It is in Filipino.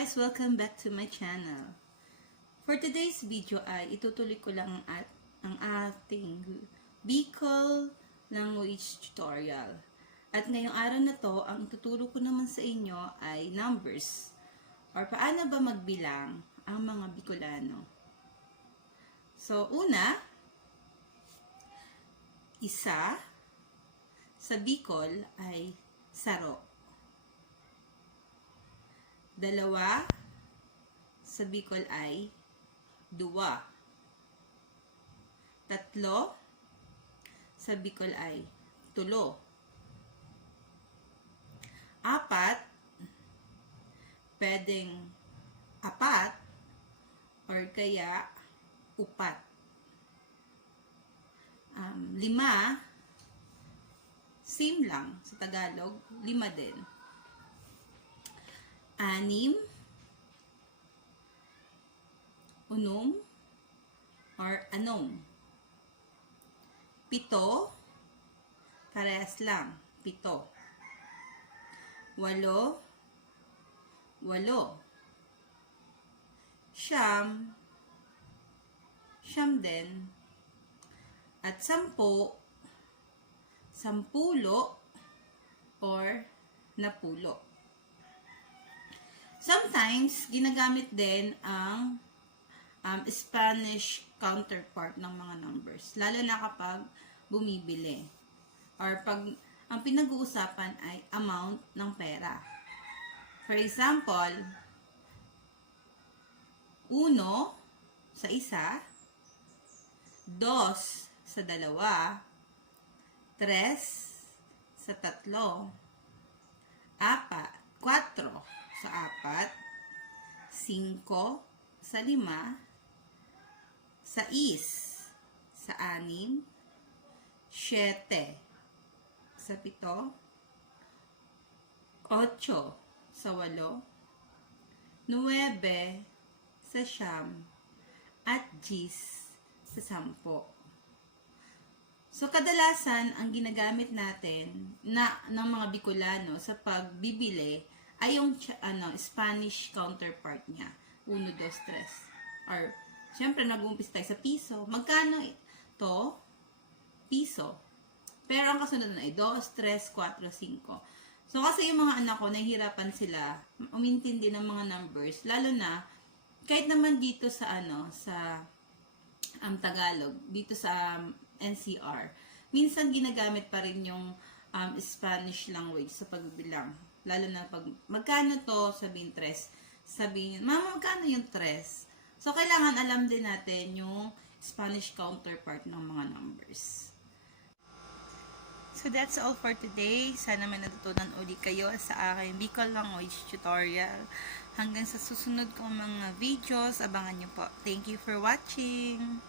guys! Welcome back to my channel. For today's video ay itutuloy ko lang ang ating Bikol language tutorial. At ngayong araw na to, ang ituturo ko naman sa inyo ay numbers or paano ba magbilang ang mga Bicolano. So, una, isa sa Bicol ay saro. Dalawa sa Bicol ay duwa. Tatlo sa Bicol ay tulo. Apat, pwedeng apat or kaya upat. Lima, same lang sa Tagalog, lima din. Anim, unom, or anom. Pito, parehas lang, pito. Walo, walo. Siyam, siyam din. At sampo, sampulo, or napulo. Sometimes, ginagamit din ang Spanish counterpart ng mga numbers. Lalo na kapag bumibili. Or pag ang pinag-uusapan ay amount ng pera. For example, 1 sa isa, 2 sa dalawa, 3 sa tatlo, 4 sa apat, 5 sa 5, 6 sa 6, 7 sa 7, 8 sa 8, 9 sa 9, at 10 sa 10. So, kadalasan, ang ginagamit natin ng mga Bicolano sa pagbibili ay yung Spanish counterpart niya. 1, 2, 3. Or, syempre, nag-uumpisa tayo sa piso. Magkano ito? Piso. Pero ang kasunod na ay 2, 3, 4, 5. So, kasi yung mga anak ko, nahihirapan sila umintindi ng mga numbers. Lalo na, kahit naman dito sa, sa Tagalog, dito sa NCR, minsan ginagamit pa rin yung Spanish language sa pagbibilang. Lalo na pag, magkano to, sabihin 3. Sabihin, mama, magkano yung 3? So, kailangan alam din natin yung Spanish counterpart ng mga numbers. So, that's all for today. Sana may natutunan ulit kayo sa aking Bicol language tutorial. Hanggang sa susunod kong mga videos, abangan nyo po. Thank you for watching!